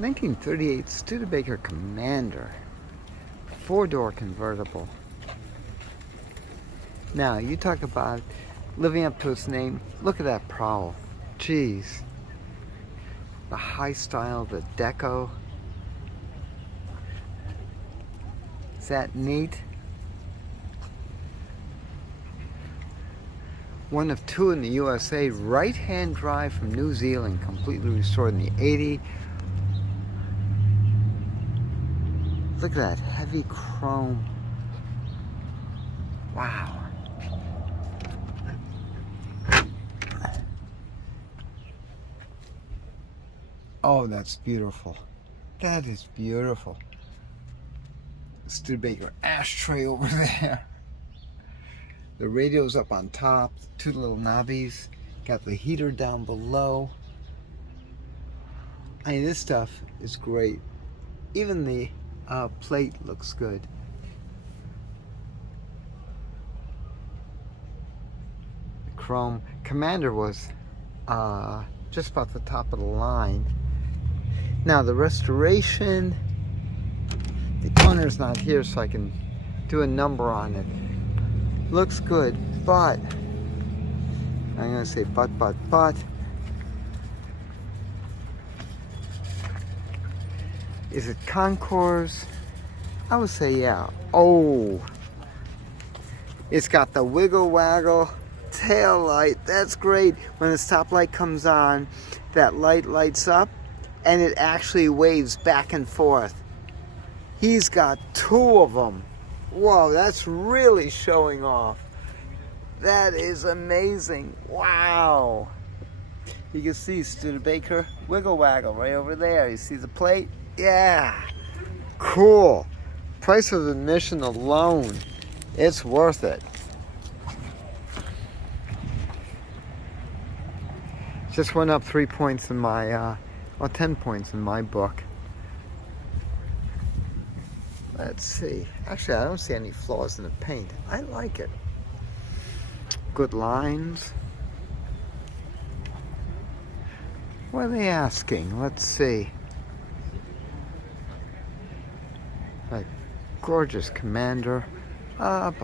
...1938 Studebaker Commander. 4-door convertible. Now, you talk about living up to its name. Look at that prowl. Jeez. The high style, the deco. Is that neat? One of 2 in the USA. Right-hand drive from New Zealand. Completely restored in the 80s. Look at that heavy chrome. Wow. Oh, that's beautiful. That is beautiful. Studebaker ashtray over there. The radio's up on top. 2 little knobbies. Got the heater down below. I mean, this stuff is great. Even the plate looks good. The chrome. Commander was just about the top of the line. Now the restoration, the owner's not here, so I can do a number on it. Looks good, but I'm gonna say but. Is it concours? I would say yeah. Oh, it's got the wiggle waggle tail light. That's great. When the stoplight comes on, that light lights up and it actually waves back and forth. He's got 2 of them. Whoa, that's really showing off. That is amazing. Wow. You can see Studebaker wiggle waggle right over there. You see the plate? Yeah. Cool. Price of admission alone, it's worth it. Just went up 3 points in my, 10 points in my book. Let's see. Actually, I don't see any flaws in the paint. I like it. Good lines. What are they asking? Let's see. Like, gorgeous Commander. I'm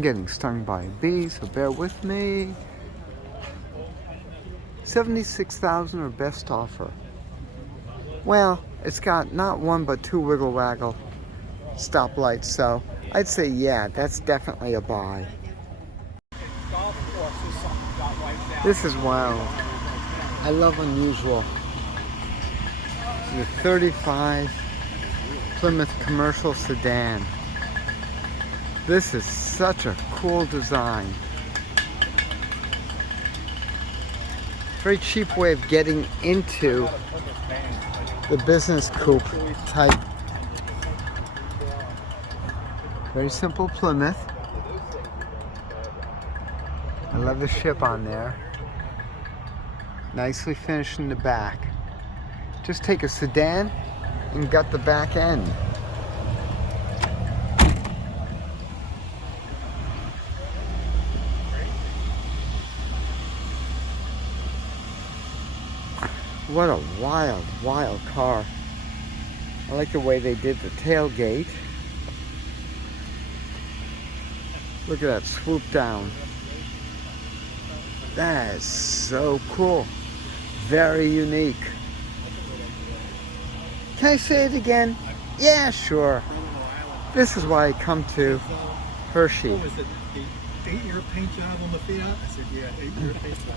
getting stung by a bee, so bear with me. 76,000 or best offer. Well, it's got not 1 but 2 wiggle waggle stoplights, so I'd say yeah, that's definitely a buy. This is wild. I love unusual. The 35 Plymouth commercial sedan. This is such a cool design. Very cheap way of getting into the business coupe type. Very simple Plymouth. I love the ship on there. Nicely finished in the back. Just take a sedan and gut the back end. What a wild, wild car. I like the way they did the tailgate. Look at that swoop down. That is so cool. Very unique. Can I say it again? Yeah, sure. This is why I come to Hershey. Was it the 8-year paint job on the Fiat? I said, yeah, 8-year paint job.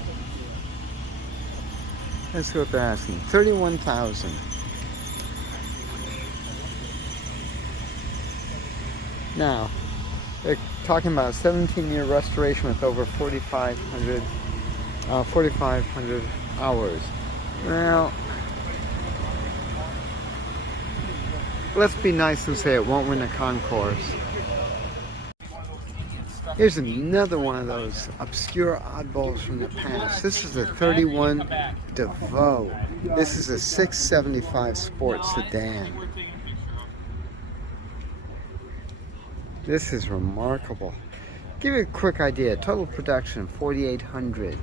That's what they're asking. $31,000. Now, they're talking about a 17-year restoration with over 4,500 hours. Well, let's be nice and say it won't win a concours. Here's another one of those obscure oddballs from the past. This is a 31 DeVaux. This is a 675 Sport sedan. This is remarkable. Give you a quick idea. Total production 4,800.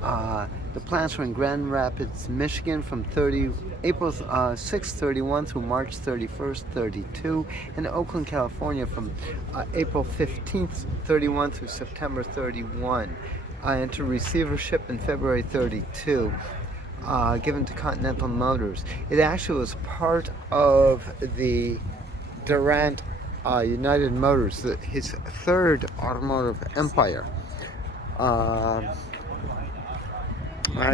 The plants were in Grand Rapids, Michigan from April 6, 31 through March 31st, 32, and Oakland, California from April 15th, 31 through September 31. Into receivership in February 32, given to Continental Motors. It actually was part of the Durant United Motors, his third automotive empire. I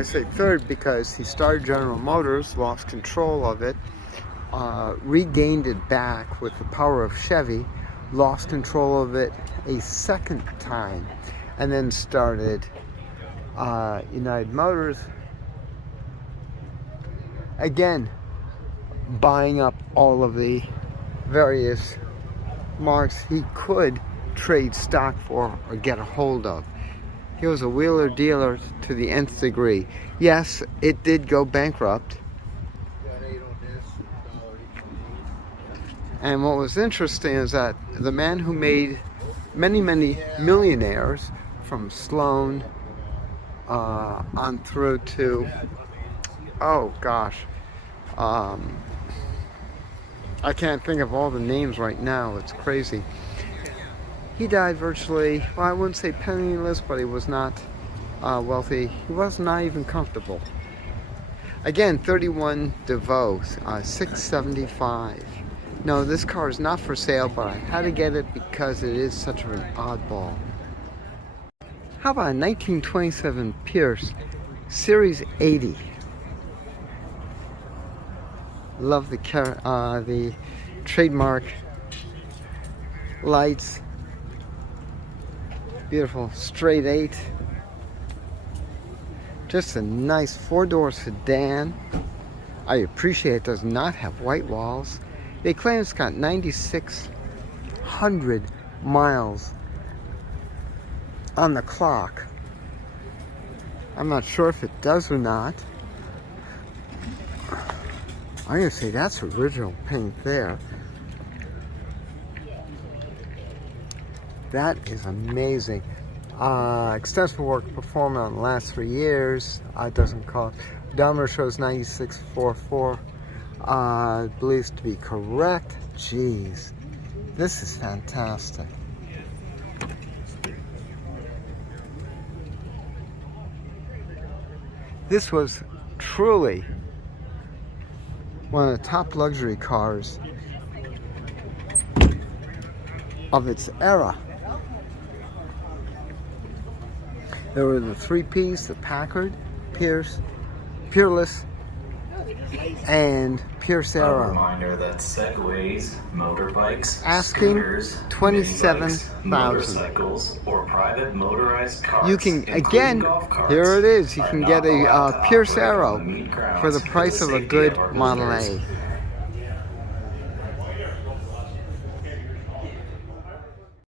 say third because he started General Motors, lost control of it, regained it back with the power of Chevy, lost control of it a second time, and then started United Motors, again buying up all of the various marks he could trade stock for or get a hold of. He was a wheeler dealer to the nth degree. Yes, it did go bankrupt. And what was interesting is that the man who made many millionaires, from Sloan on through to, oh gosh, I can't think of all the names right now. It's crazy. He died virtually, well, I wouldn't say penniless, but he was not wealthy. He was not even comfortable. Again, 31 DeVaux, 675. No, this car is not for sale, but I had to get it because it is such an oddball. How about a 1927 Pierce Series 80? Love the trademark lights. Beautiful straight 8. Just a nice 4-door sedan. I appreciate it does not have white walls. They claim it's got 9,600 miles on the clock. I'm not sure if it does or not. I'm gonna say that's original paint there. That is amazing. Extensive work performed on the last 3 years. It doesn't cost. Odometer shows 9644. Believes to be correct. Jeez, this is fantastic. This was truly one of the top luxury cars of its era. There were the 3Ps, the Packard, Pierce, Peerless, and Pierce Arrow. A reminder that segways, motorbikes, asking scooters, $27,000. motorcycles, or private motorized cars. You can, again, golf carts, here it is. You are can not get allowed a to Pierce operate on Arrow the meet grounds for the for price of a safety good of our Model visitors. A.